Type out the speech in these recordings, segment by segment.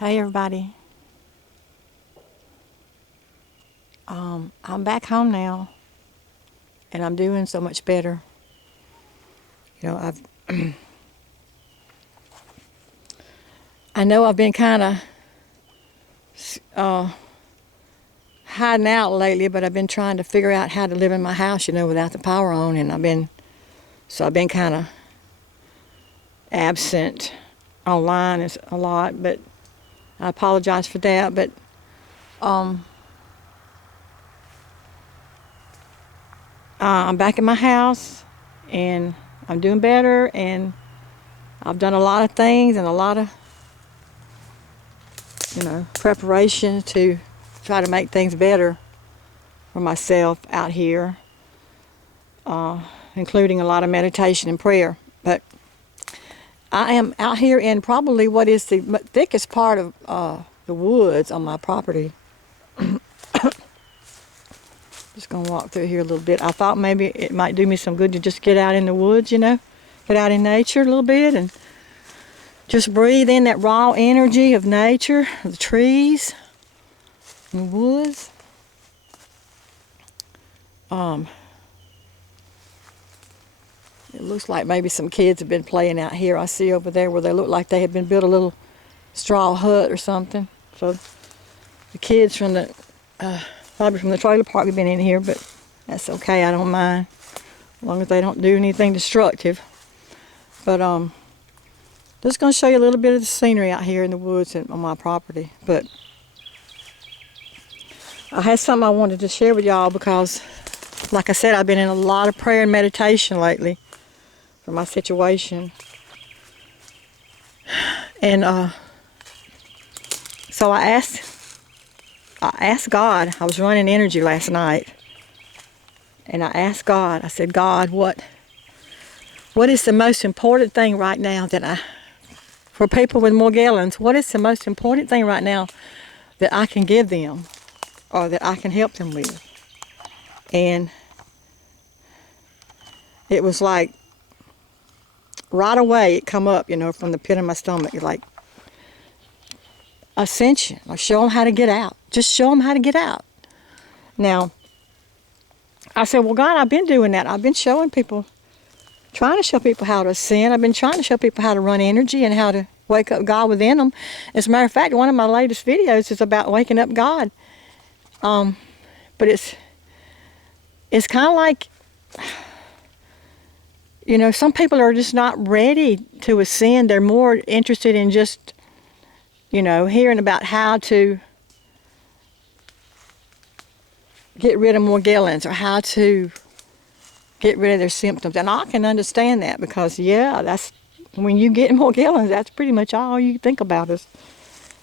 Hey everybody. I'm back home now, and I'm doing so much better. I've I know I've been kind of hiding out lately, but I've been trying to figure out how to live in my house, without the power on, and I've been kind of absent online is a lot, but I apologize for that. But I'm back in my house, and I'm doing better, and I've done a lot of things and a lot of, preparation to try to make things better for myself out here, including a lot of meditation and prayer. But I am out here in probably what is the thickest part of the woods on my property. Just gonna walk through here a little bit. I thought maybe it might do me some good to just get out in the woods, get out in nature a little bit and just breathe in that raw energy of nature, the trees, and the woods. It looks like maybe some kids have been playing out here. I see over there where they look like they had been built a little straw hut or something. So the kids from the probably from the trailer park have been in here, but that's okay. I don't mind as long as they don't do anything destructive. But just going to show you a little bit of the scenery out here in the woods and on my property. But I had something I wanted to share with y'all because, like I said, I've been in a lot of prayer and meditation lately for my situation. And so I asked God. I was running energy last night, and I asked God. I said, God, what is the most important thing right now for people with Morgellons, what is the most important thing right now that I can give them or that I can help them with? And it was like right away it come up, from the pit of my stomach, like ascension, or show them how to get out. Just show them how to get out. Now, I said, well, God, I've been doing that. I've been trying to show people how to ascend. I've been trying to show people how to run energy and how to wake up God within them. As a matter of fact, one of my latest videos is about waking up God. But it's kind of like, some people are just not ready to ascend. They're more interested in just, hearing about how to get rid of Morgellons or how to get rid of their symptoms. And I can understand that because, that's when you get Morgellons, that's pretty much all you think about is,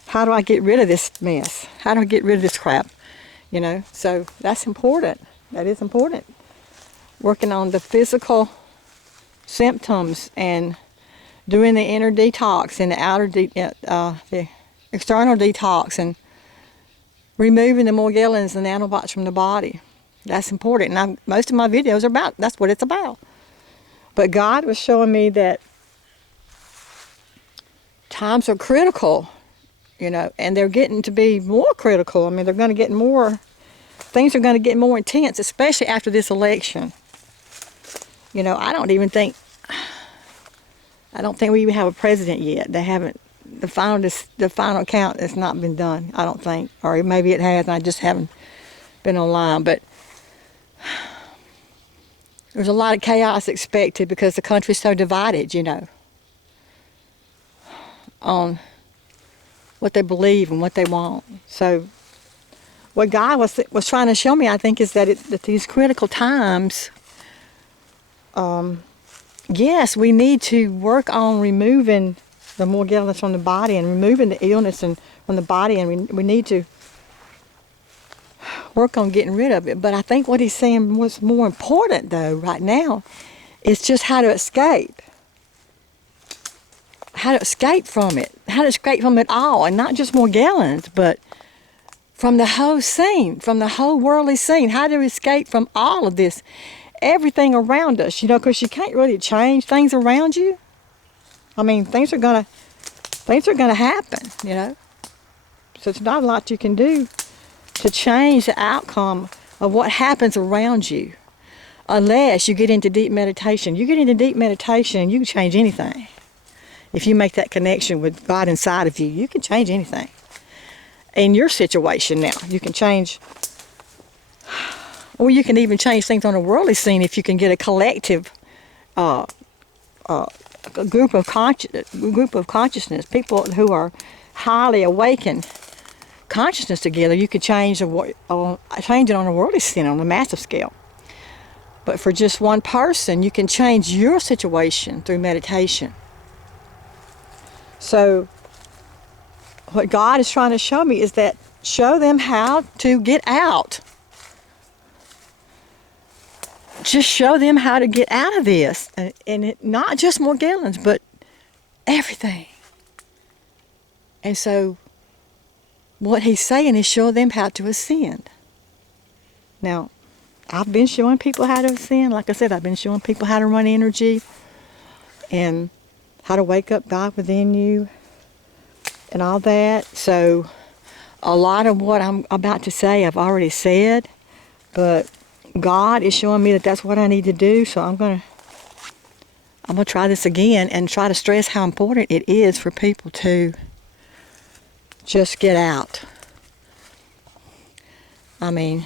how do I get rid of this mess? How do I get rid of this crap? So that's important. That is important. Working on the physical symptoms and doing the inner detox and the external detox and removing the Morgellons and the nanobots from the body. That's important. And most of my videos are about, that's what it's about. But God was showing me that times are critical, and they're getting to be more critical. I mean, they're going to get more, things are going to get more intense, especially after this election. I don't think we even have a president yet. They haven't, the final count has not been done, I don't think. Or maybe it has, and I just haven't been online. But there's a lot of chaos expected because the country's so divided, on what they believe and what they want. So what God was trying to show me, I think, is that that these critical times, yes, we need to work on removing the Morgellons from the body and removing the illness from the body, and we need to work on getting rid of it. But I think what he's saying was more important, though, right now, is just how to escape. How to escape from it. How to escape from it all. And not just Morgellons, but from the whole scene, from the whole worldly scene. How to escape from all of this. Everything around us, because you can't really change things around you. I mean, things are gonna happen, So it's not a lot you can do to change the outcome of what happens around you, unless you get into deep meditation. You get into deep meditation and you can change anything. If you make that connection with God inside of you, you can change anything. In your situation now, you can change, or you can even change things on a worldly scene if you can get a collective a group of consciousness, people who are highly awakened consciousness together. You could change it on a worldly scene on a massive scale. But for just one person, you can change your situation through meditation. So what God is trying to show me is that show them how to get out. Just show them how to get out of this. And not just Morgellons, but everything. And so what he's saying is show them how to ascend. Now, I've been showing people how to ascend. Like I said, I've been showing people how to run energy and how to wake up God within you and all that. So a lot of what I'm about to say I've already said, but God is showing me that that's what I need to do. So I'm gonna try this again and try to stress how important it is for people to just get out. I mean,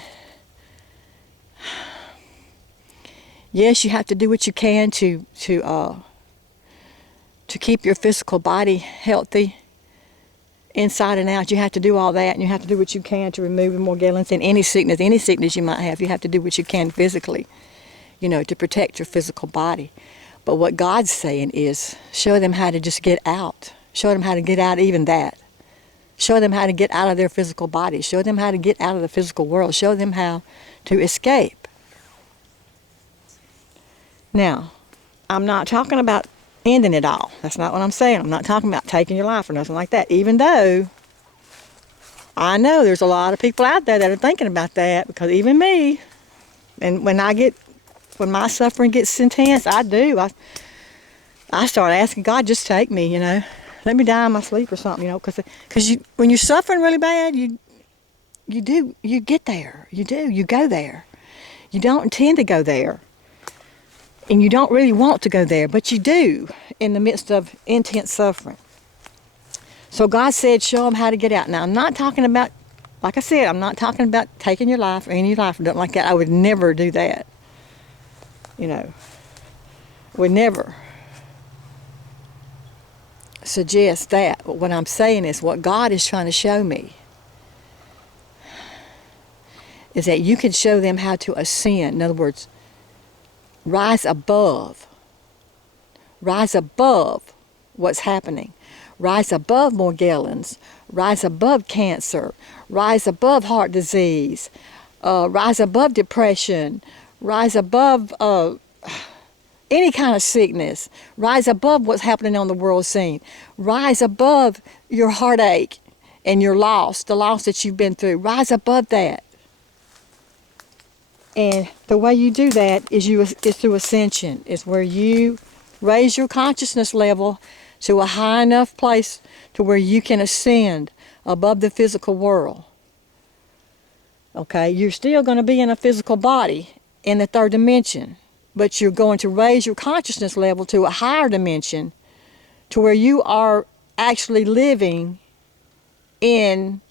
yes, you have to do what you can to keep your physical body healthy inside and out. You have to do all that, and you have to do what you can to remove the Morgellons and any sickness you might have. You have to do what you can physically, to protect your physical body. But what God's saying is show them how to just get out. Show them how to get out even that. Show them how to get out of their physical body. Show them how to get out of the physical world. Show them how to escape. Now, I'm not talking about ending it all. That's not what I'm saying. I'm not talking about taking your life or nothing like that. Even though I know there's a lot of people out there that are thinking about that, because even me, and when my suffering gets intense, I do. I start asking God, just take me, let me die in my sleep or something, because when you're suffering really bad, you get there. You go there. You don't intend to go there. And you don't really want to go there, but you do in the midst of intense suffering. So God said, show them how to get out. Now, I'm not talking about, like I said, I'm not talking about taking your life or any life or nothing like that. I would never do that. Would never suggest that. But what I'm saying is what God is trying to show me is that you can show them how to ascend. In other words, rise above what's happening. Rise above Morgellons. Rise above cancer. Rise above heart disease. Rise above depression. Rise above any kind of sickness. Rise above what's happening on the world scene. Rise above your heartache and your loss, the loss that you've been through. Rise above that. And the way you do that is through ascension. It's where you raise your consciousness level to a high enough place to where you can ascend above the physical world. Okay, you're still going to be in a physical body in the third dimension, but you're going to raise your consciousness level to a higher dimension to where you are actually living in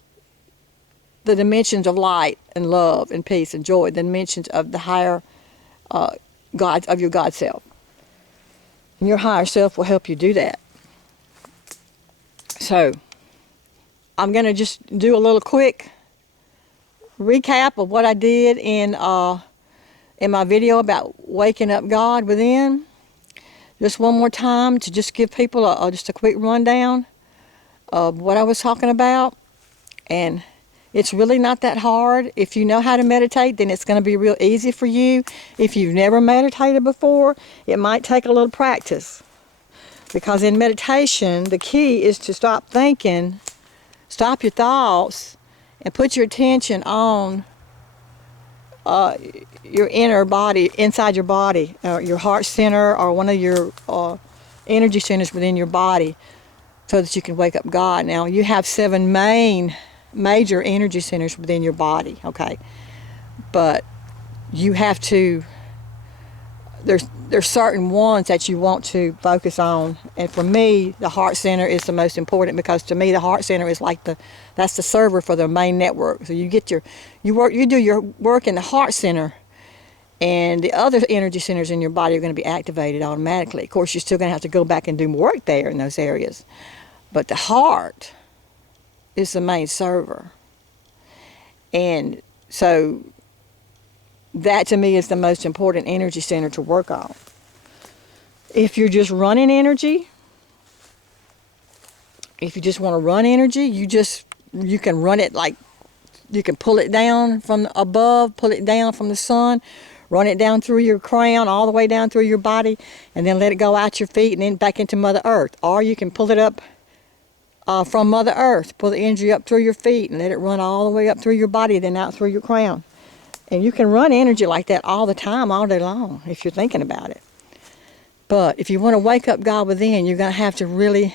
the dimensions of light and love and peace and joy, the dimensions of the higher God, of your God self. And your higher self will help you do that. So, I'm going to just do a little quick recap of what I did in my video about waking up God within. Just one more time to just give people just a quick rundown of what I was talking about. And it's really not that hard. If you know how to meditate, then it's going to be real easy for you. If you've never meditated before, it might take a little practice. Because in meditation, the key is to stop thinking, stop your thoughts, and put your attention on your inner body, inside your body, your heart center or one of your energy centers within your body, so that you can wake up God. Now, you have 7 main major energy centers within your body, okay? But you have to, there's certain ones that you want to focus on. And for me, the heart center is the most important, because to me the heart center is like that's the server for the main network. So you do your work in the heart center, and the other energy centers in your body are going to be activated automatically. Of course, you're still going to have to go back and do more work there in those areas. But the heart is the main server. And so that to me is the most important energy center to work on. If you're just running energy, if you just want to run energy, you can run it like, you can pull it down from above, pull it down from the sun, run it down through your crown, all the way down through your body, and then let it go out your feet and then back into Mother Earth. Or you can pull it up from Mother Earth, pull the energy up through your feet and let it run all the way up through your body, then out through your crown. And you can run energy like that all the time, all day long, if you're thinking about it. But if you want to wake up God within, you're going to have to really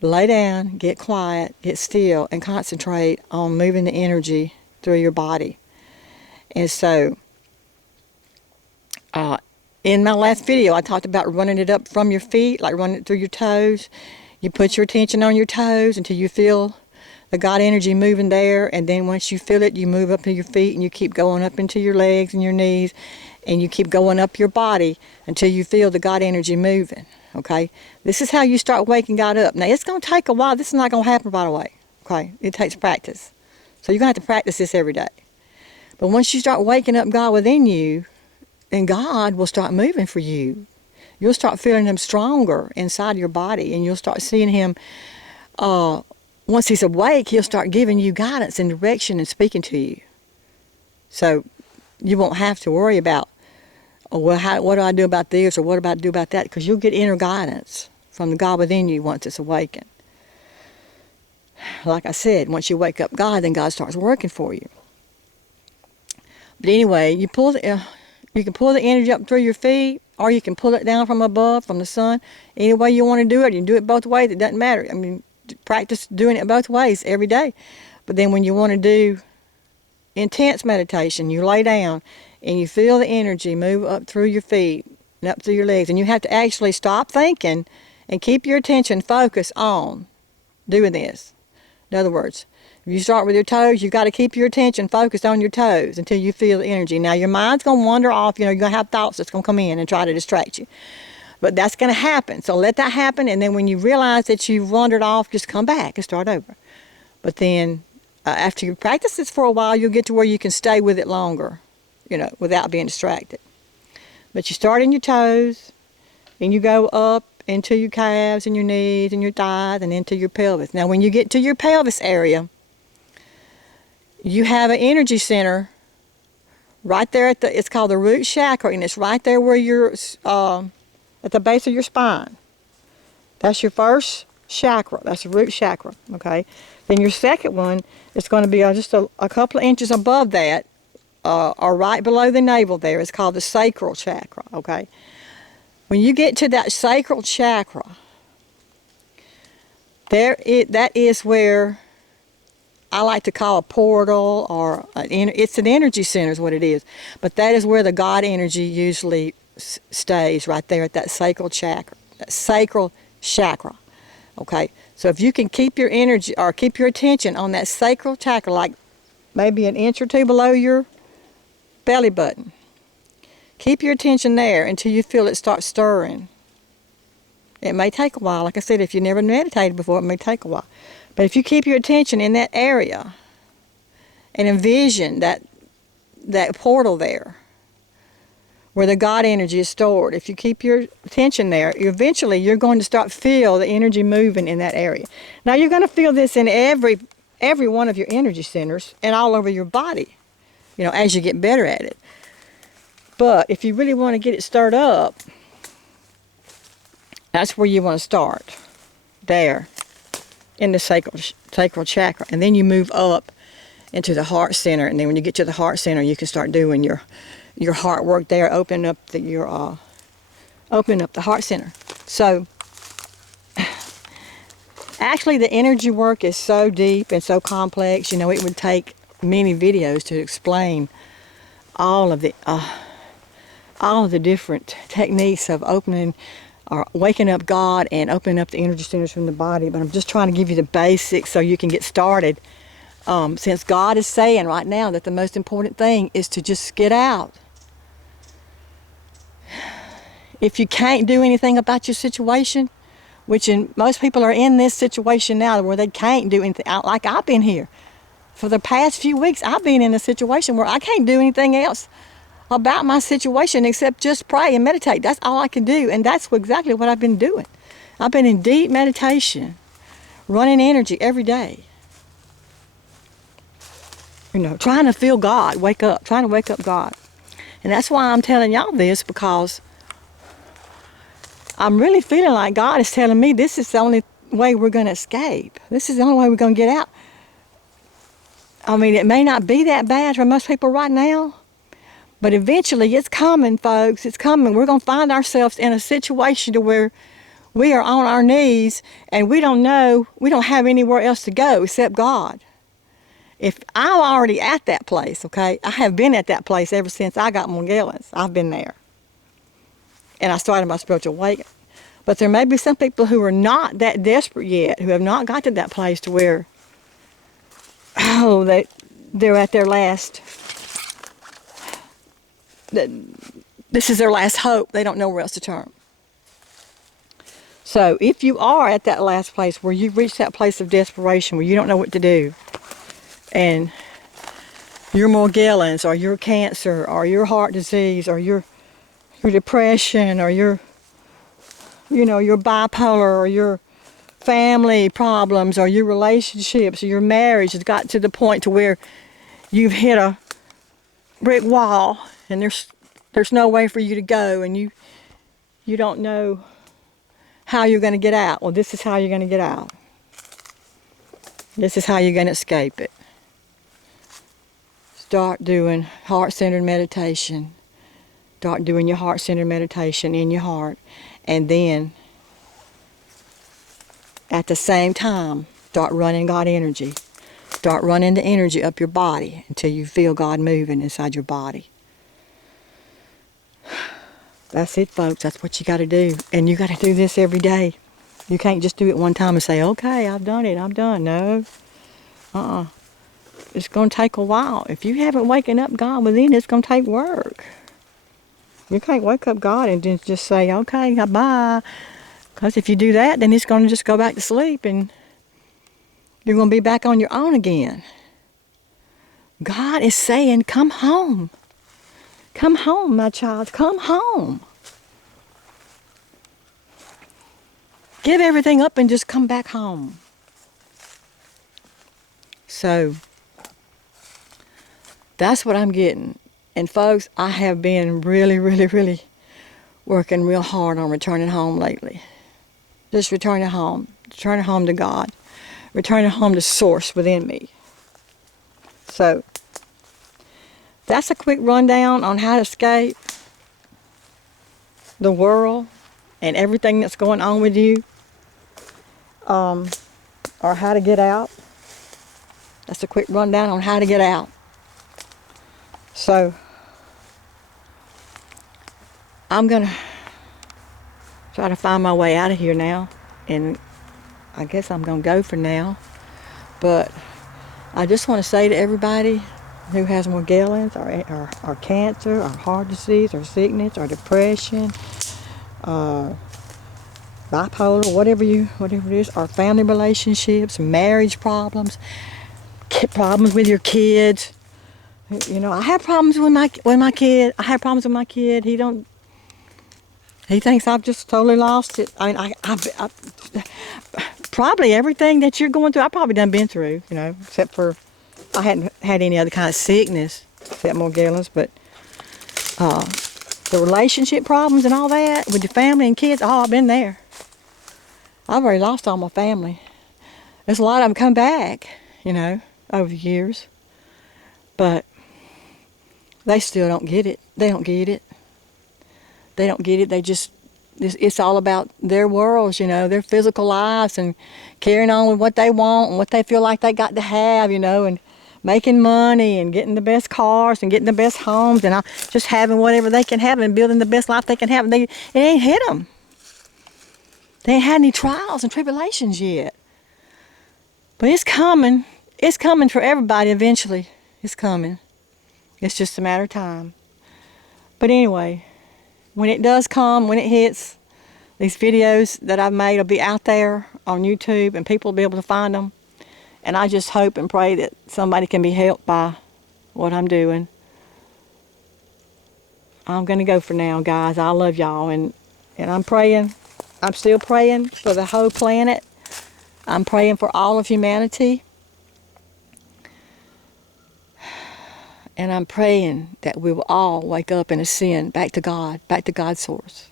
lay down, get quiet, get still, and concentrate on moving the energy through your body. And so, in my last video, I talked about running it up from your feet, like running it through your toes. You put your attention on your toes until you feel the God energy moving there, and then once you feel it, you move up to your feet, and you keep going up into your legs and your knees, and you keep going up your body until you feel the God energy moving, okay? This is how you start waking God up. Now, it's going to take a while. This is not going to happen right away, okay? It takes practice. So you're going to have to practice this every day. But once you start waking up God within you, then God will start moving for you. You'll start feeling Him stronger inside your body, and you'll start seeing Him. Once He's awake, He'll start giving you guidance and direction and speaking to you. So you won't have to worry about, oh, well, what do I do about this, or what do I do about that? Because you'll get inner guidance from the God within you once it's awakened. Like I said, once you wake up God, then God starts working for you. But anyway, you can pull the energy up through your feet, or you can pull it down from above, from the sun. Any way you want to do it, you can do it both ways. It doesn't matter. I mean, practice doing it both ways every day. But then when you want to do intense meditation, you lay down and you feel the energy move up through your feet and up through your legs. And you have to actually stop thinking and keep your attention focused on doing this. In other words, if you start with your toes, you've got to keep your attention focused on your toes until you feel the energy. Now, your mind's going to wander off. You're going to have thoughts that's going to come in and try to distract you. But that's going to happen. So let that happen, and then when you realize that you've wandered off, just come back and start over. But then after you practice this for a while, you'll get to where you can stay with it longer, without being distracted. But you start in your toes, and you go up into your calves and your knees and your thighs and into your pelvis. Now, when you get to your pelvis area, you have an energy center right there it's called the root chakra, and it's right there where you're at the base of your spine. That's your first chakra. That's the root chakra, okay? Then your second one is going to be just a couple of inches above that, or right below the navel there. It's called the sacral chakra, okay? When you get to that sacral chakra, that is where I like to call a portal, or it's an energy center is what it is. But that is where the God energy usually stays, right there at that sacral chakra. That sacral chakra. Okay? So if you can keep your energy, or keep your attention on that sacral chakra, like maybe an inch or two below your belly button. Keep your attention there until you feel it start stirring. It may take a while. Like I said, if you never meditated before, it may take a while. But if you keep your attention in that area and envision that portal there where the God energy is stored, if you keep your attention there, eventually you're going to start feel the energy moving in that area. Now, you're going to feel this in every one of your energy centers and all over your body, as you get better at it. But if you really want to get it stirred up, that's where you want to start, there, in the sacral chakra. And then you move up into the heart center. And then when you get to the heart center, you can start doing your heart work there, opening up the heart center. So Actually, the energy work is so deep and so complex, it would take many videos to explain all of the different techniques of opening or waking up God and opening up the energy centers from the body. But I'm just trying to give you the basics so you can get started. Since God is saying right now that the most important thing is to just get out. If you can't do anything about your situation, most people are in this situation now where they can't do anything, like I've been here. For the past few weeks, I've been in a situation where I can't do anything else about my situation except just pray and meditate. That's all I can do, and that's exactly what I've been doing. I've been in deep meditation, running energy every day. Trying to feel God, trying to wake up God. And that's why I'm telling y'all this, because I'm really feeling like God is telling me this is the only way we're going to escape. This is the only way we're going to get out. I mean, it may not be that bad for most people right now, but eventually it's coming, folks. It's coming. We're going to find ourselves in a situation to where we are on our knees and we don't have anywhere else to go except God. If I'm already at that place, okay, I have been at that place ever since I got Morgellons. I've been there. And I started my spiritual awakening. But there may be some people who are not that desperate yet, who have not got to that place to where, they're at their last, this is their last hope. They don't know where else to turn. So if you are at that last place where you've reached that place of desperation, where you don't know what to do, and your Morgellons, or your cancer, or your heart disease, or your depression, or your bipolar, or your family problems, or your relationships, or your marriage has got to the point to where you've hit a brick wall and there's no way for you to go, and you don't know how you're going to get out. Well, this is how you're going to get out. This is how you're going to escape it. Start doing heart-centered meditation. Start doing your heart-centered meditation in your heart. And then, at the same time, start running God energy. Start running the energy up your body until you feel God moving inside your body. That's it, folks. That's what you got to do. And you got to do this every day. You can't just do it one time and say, okay, I've done it. I'm done. No. It's going to take a while. If you haven't waken up God within, it's going to take work. You can't wake up God and just say, okay, bye. Because if you do that, then it's going to just go back to sleep and you're going to be back on your own again. God is saying, come home. Come home, my child. Come home. Give everything up and just come back home. So, that's what I'm getting. And folks, I have been really, really, really working real hard on returning home lately. Just returning home to God, returning home to Source within me. So, that's a quick rundown on how to escape the world and everything that's going on with you, or how to get out. That's a quick rundown on how to get out. So, I'm going to try to find my way out of here now, and I guess I'm going to go for now. But I just want to say to everybody who has Morgellons, or cancer, or heart disease, or sickness, or depression, bipolar, whatever it is, or family relationships, marriage problems, problems with your kids. I have problems with my kid. I have problems with my kid. He thinks I've just totally lost it. I mean, I probably everything that you're going through, I probably done been through, except for I hadn't had any other kind of sickness except Morgellons. But the relationship problems and all that with your family and kids, I've been there. I've already lost all my family. There's a lot of them come back, over the years. But they still don't get it. They don't get it. They don't get it. it's all about their worlds, their physical lives, and carrying on with what they want and what they feel like they got to have, and making money and getting the best cars and getting the best homes and just having whatever they can have and building the best life they can have. And it ain't hit them. They ain't had any trials and tribulations yet. But it's coming. It's coming for everybody eventually. It's coming. It's just a matter of time. But anyway, when it does come, when it hits, these videos that I've made will be out there on YouTube and people will be able to find them. And I just hope and pray that somebody can be helped by what I'm doing. I'm going to go for now, guys. I love y'all. And I'm praying. I'm still praying for the whole planet. I'm praying for all of humanity. And I'm praying that we will all wake up and ascend back to God, back to God's source.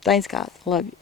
Thanks, God. I love you.